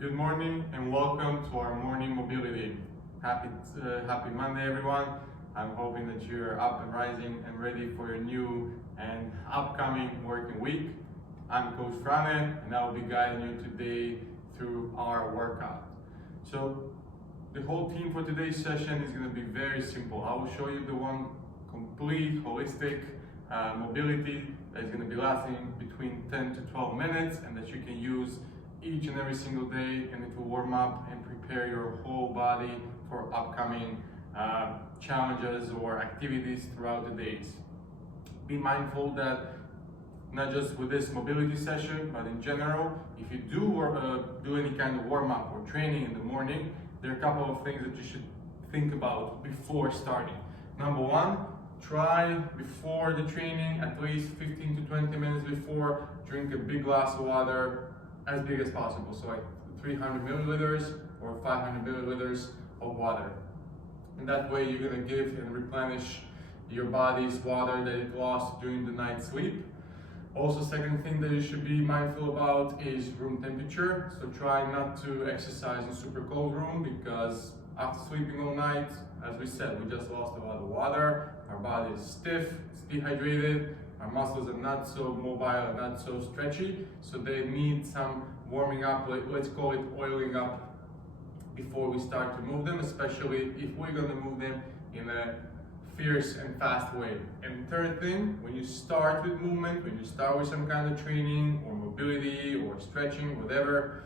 Good morning and welcome to our morning mobility. Happy Monday, everyone. I'm hoping that you're up and rising and ready for your new and upcoming working week. I'm Coach Frane and I will be guiding you today through our workout. So the whole theme for today's session is going to be very simple. I will show you the one complete holistic mobility that is going to be lasting between 10 to 12 minutes and that you can use each and every single day, and it will warm up and prepare your whole body for upcoming challenges or activities throughout the days. Be mindful that not just with this mobility session, but in general, if you do any kind of warm-up or training in the morning, there are a couple of things that you should think about before starting. Number one, try before the training, at least 15 to 20 minutes before, drink a big glass of water, as big as possible, so like 300 milliliters or 500 milliliters of water. And that way you're gonna give and replenish your body's water that it lost during the night sleep. Also, second thing that you should be mindful about is room temperature. So try not to exercise in super cold room, because after sleeping all night, as we said, we just lost a lot of water, our body is stiff, it's dehydrated, our muscles are not so mobile and not so stretchy, so they need some warming up, let's call it oiling up, before we start to move them, especially if we're going to move them in a fierce and fast way. And third thing, when you start with movement, when you start with some kind of training or mobility or stretching, whatever,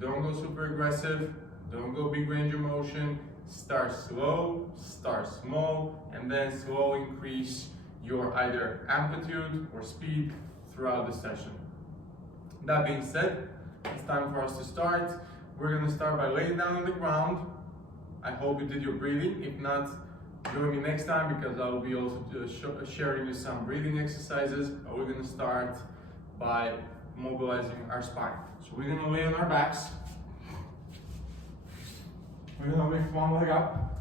don't go super aggressive, don't go big range of motion, start slow, start small, and then slowly increase your either amplitude or speed throughout the session. That being said, it's time for us to start. We're going to start by laying down on the ground. I hope you did your breathing. If not, join me next time, because I will be also sharing you some breathing exercises. But we're going to start by mobilizing our spine. So we're going to lay on our backs. We're going to lift one leg up.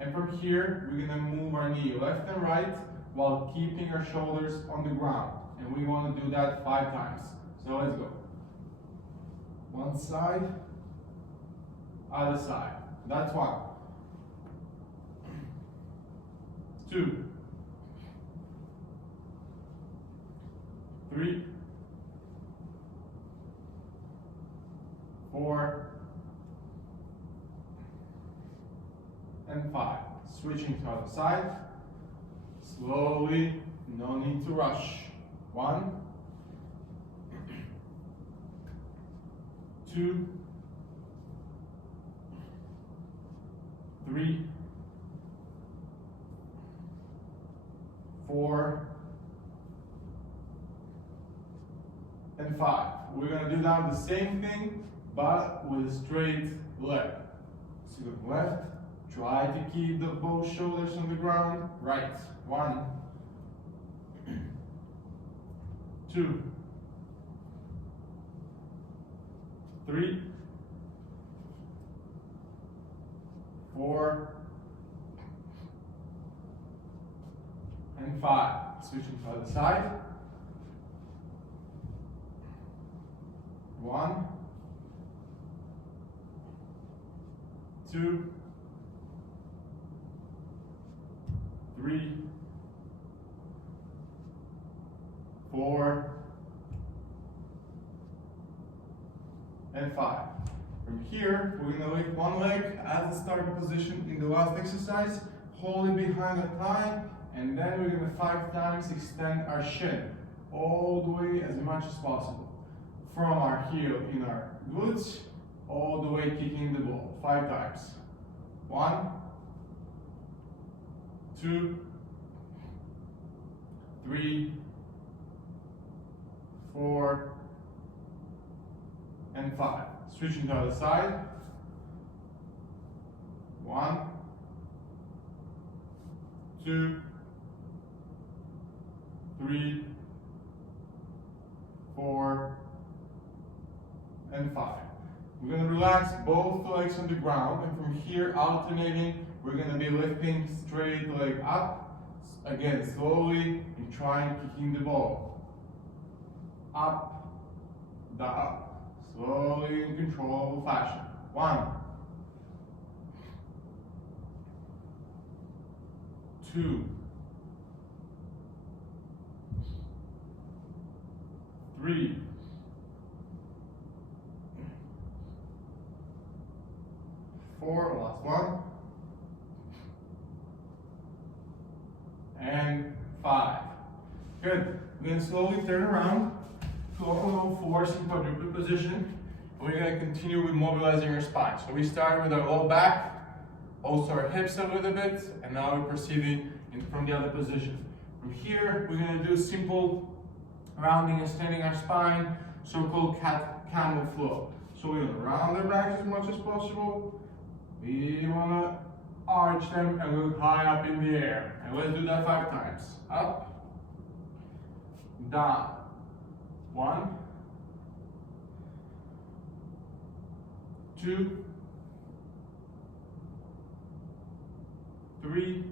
And from here, we're going to move our knee left and right while keeping our shoulders on the ground. And we want to do that 5 times. So let's go. One side, other side. That's 1. 2. 3. 4. And 5. Switching to other side. Slowly, no need to rush. 1. 2. 3. 4. And 5. We're going to do now the same thing, but with a straight leg. So go left. Try to keep both shoulders on the ground. Right. 1. 2. 3. 4. And 5. Switching to the other side. 1. 2. 3. 4. And 5. From here, we're going to lift one leg as the starting position in the last exercise, hold it behind the thigh, and then we're going to 5 times extend our shin all the way as much as possible. From our heel in our glutes, all the way kicking the ball. 5 times. 1, 2, 3, 4, and 5. Switching to the other side. 1, 2, 3, 4, and 5. We're going to relax both legs on the ground, and from here alternating, we're going to be lifting straight leg up, again slowly, and trying kicking the ball. Up, the up. slowly in controllable fashion. 1, 2, 3, 4, last one, and 5. Good. We're going to slowly turn around to low force in quadruped position. We're going to continue with mobilizing our spine. So we started with our low back, also our hips a little bit, and now we're proceeding from the other position. From here, we're going to do simple rounding and standing our spine, so-called camel flow. So we're going to round our backs as much as possible. We want to arch them and look high up in the air. And let's do that 5 times. Up, down. 1, 2, 3,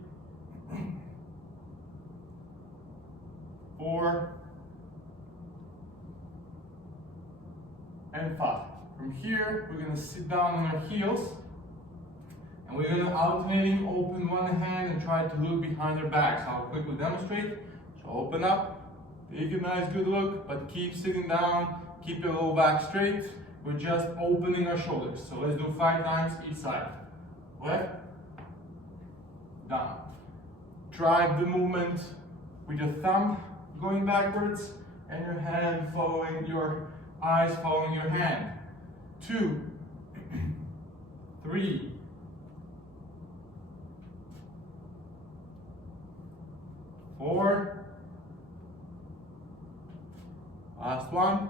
4, and 5. From here, we're going to sit down on our heels, and we're going to alternating open one hand and try to look behind our backs. I'll quickly demonstrate. So open up, take a nice good look, but keep sitting down, keep your low back straight. We're just opening our shoulders. So let's do 5 times each side. Left, down. Drive the movement with your thumb going backwards and your hand following your eyes following your hand. 2, 3, 4, last one,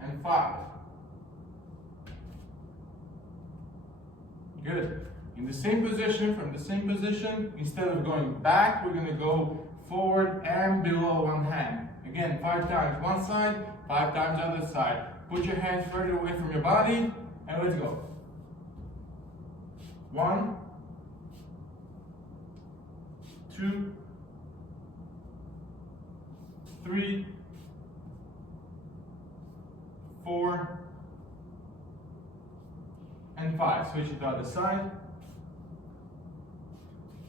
and 5. Good. In the same position, from the same position, instead of going back, we're going to go forward and below one hand. Again, 5 times one side, 5 times the other side. Put your hands further away from your body, and let's go. 1, 2, 3, 4, and 5. Switch it to the other side.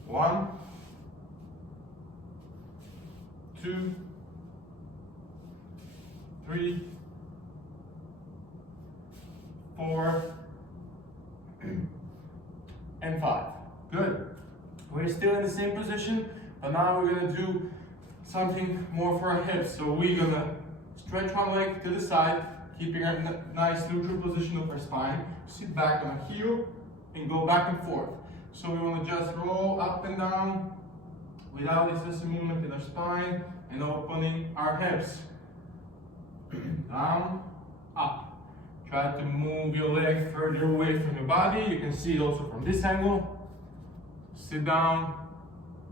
1, 2, 3, 4, and 5. Good. We're still in the same position, but now we're going to do something more for our hips. So we're going to stretch one leg to the side, keeping a nice neutral position of our spine. Sit back on a heel and go back and forth. So we want to just roll up and down without excessive movement in our spine and opening our hips. Down, up. Try to move your leg further away from your body. You can see it also from this angle. Sit down,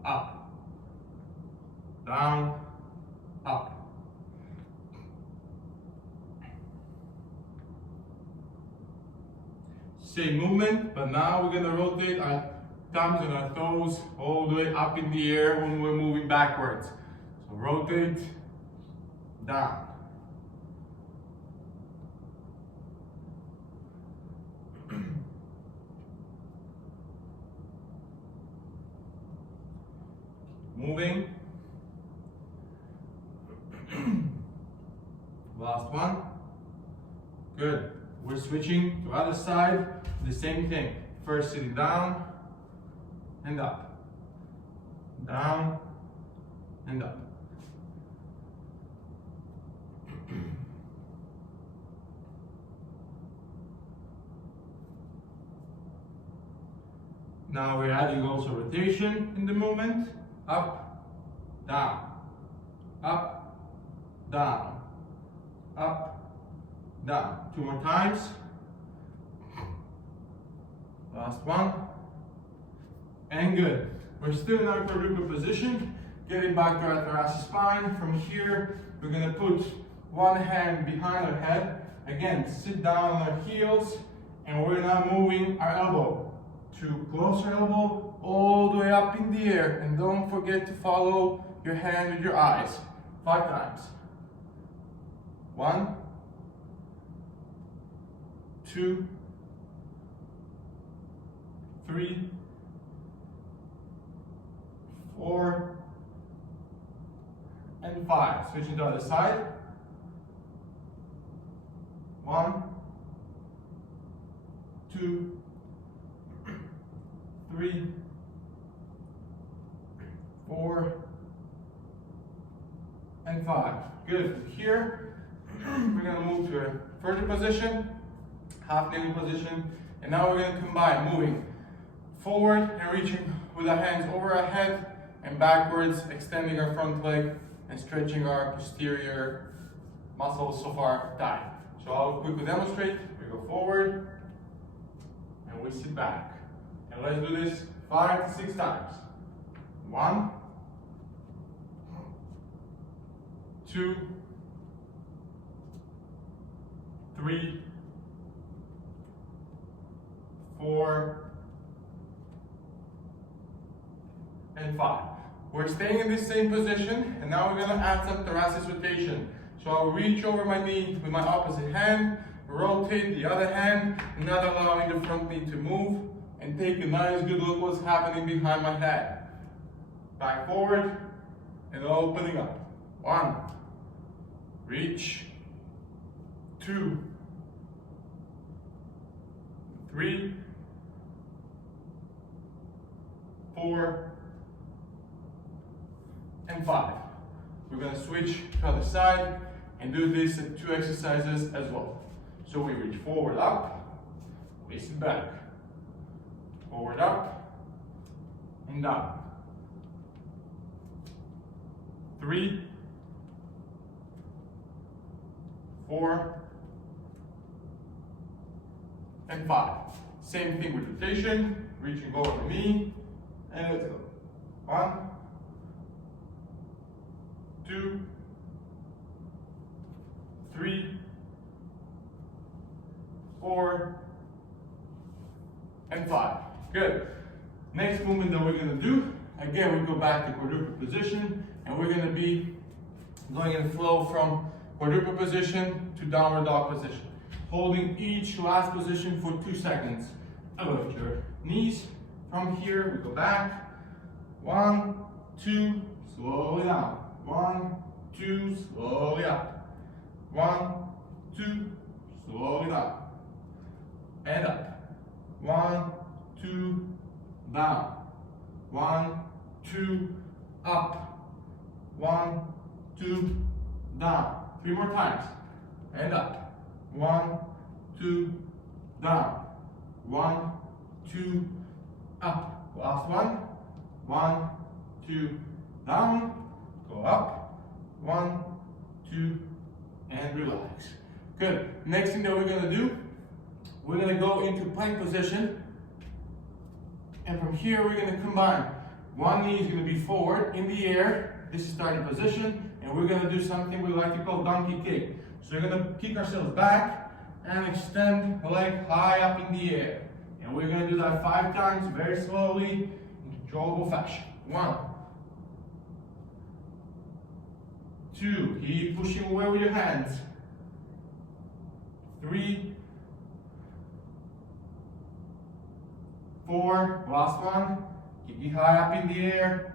up. Down, up. Same movement, but now we're going to rotate our thumbs and our toes all the way up in the air when we're moving backwards. So rotate, down. Moving. Last one. Good. We're switching to other side. The same thing. First sitting down and up. Down and up. Now we're adding also rotation in the movement. Up, down, up, down, up, down. 2 more times. Last one. And good. We're still in our quadruped position. Getting back to our thoracic spine. From here, we're going to put one hand behind our head. Again, sit down on our heels. And we're now moving our elbow. To close your elbow all the way up in the air, and don't forget to follow your hand with your eyes. 5 times. 1, 2, 3, 4, and 5. Switching to the other side. 1, 2, 3, 4, and 5. Good. From here, we're going to move to a further position, half kneeling position, and now we're going to combine moving forward and reaching with our hands over our head and backwards, extending our front leg and stretching our posterior muscles so far tight. So I'll quickly demonstrate. We go forward and we sit back. And let's do this 5 to 6 times. 1, 2, 3, 4, and 5. We're staying in this same position, and now we're going to add some thoracic rotation. So I'll reach over my knee with my opposite hand, rotate the other hand, not allowing the front knee to move, and take a nice good look what's happening behind my head. Back forward, and opening up. 1, reach, 2, 3, 4, and 5. We're going to switch to the other side and do this at 2 exercises as well. So we reach forward up, we sit back, forward up, and down. 3, 4, and 5. Same thing with rotation, reaching over the knee, and let's go. 1, 2, 3, 4, and 5. Good. Next movement that we're going to do, again we go back to quadruple position, and we're going to be going in flow from quadruple position to downward dog position. Holding each last position for 2 seconds. Elevate your knees. From here, we go back. 1, 2, slowly down. 1, 2, slowly up. 1, 2, slowly down. And up. 1, 2, down. 1, 2, up. 1, 2, down. 3 more times. And up. 1, 2, down. 1, 2, up. Last one. 1, 2, down. Go up. 1, 2, and relax. Good. Next thing that we're going to do, we're going to go into plank position. And from here, we're going to combine. One knee is going to be forward in the air. This is starting position. And we're going to do something we like to call donkey kick. So we're going to kick ourselves back and extend the leg high up in the air. And we're going to do that 5 times, very slowly, in controllable fashion. 1, 2, keep pushing away with your hands. 3, 4, last one, keep it high up in the air.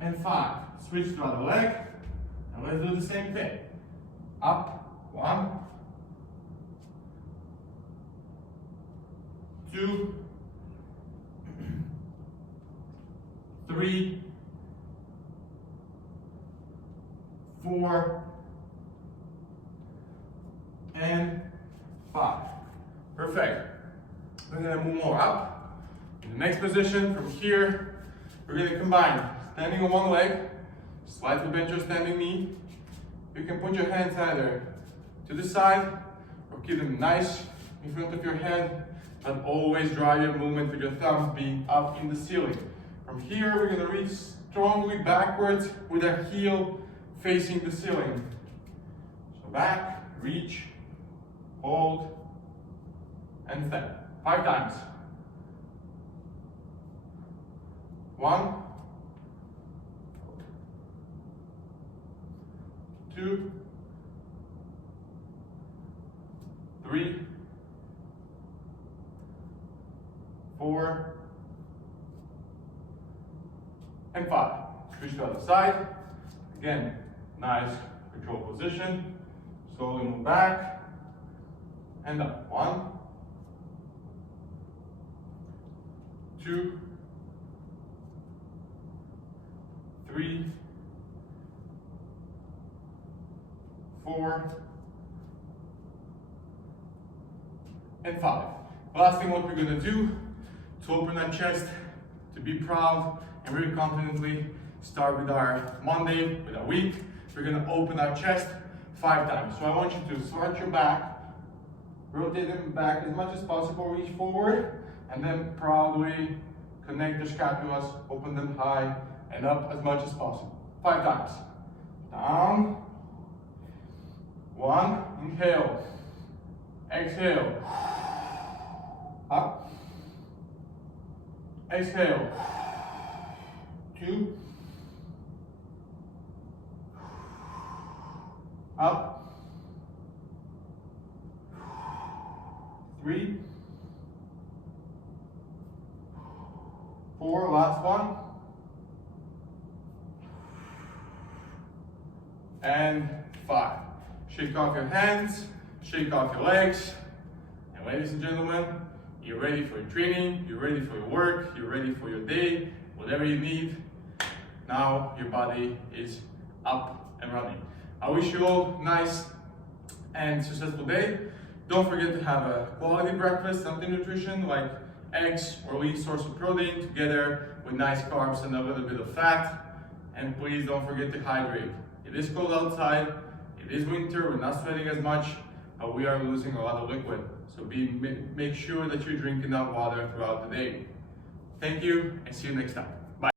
And 5, switch to the other leg, and let's do the same thing. Up, 1, 2, 3, 4, and 5. Perfect. We're going to move more up. In the next position, from here, we're going to combine standing on one leg, slightly bend your standing knee. You can put your hands either to the side or keep them nice in front of your head, but always drive your movement with your thumbs being up in the ceiling. From here, we're going to reach strongly backwards with our heel facing the ceiling. So back, reach, hold, and step. 5 times. 1, 2, 3, 4, and 5. Switch to the other side. Again, nice control position. Slowly move back and up. 1, 2, 3, 4, and 5. Last thing what we're gonna do to open our chest, to be proud and really confidently start with our Monday, with our week. We're gonna open our chest 5 times. So I want you to start your back, rotate them back as much as possible, reach forward, and then proudly connect the scapulas, open them high and up as much as possible. 5 times. Down. 1, inhale. Exhale. Up. Exhale. 2. Up. 3. 4, last one. And 5. Shake off your hands, shake off your legs. And ladies and gentlemen, you're ready for your training, you're ready for your work, you're ready for your day, whatever you need. Now your body is up and running. I wish you all a nice and successful day. Don't forget to have a quality breakfast, something nutrition like eggs or lean source of protein together with nice carbs and a little bit of fat. And please don't forget to hydrate. It is cold outside, it is winter, we're not sweating as much, but we are losing a lot of liquid. So make sure that you drink enough water throughout the day. Thank you and see you next time.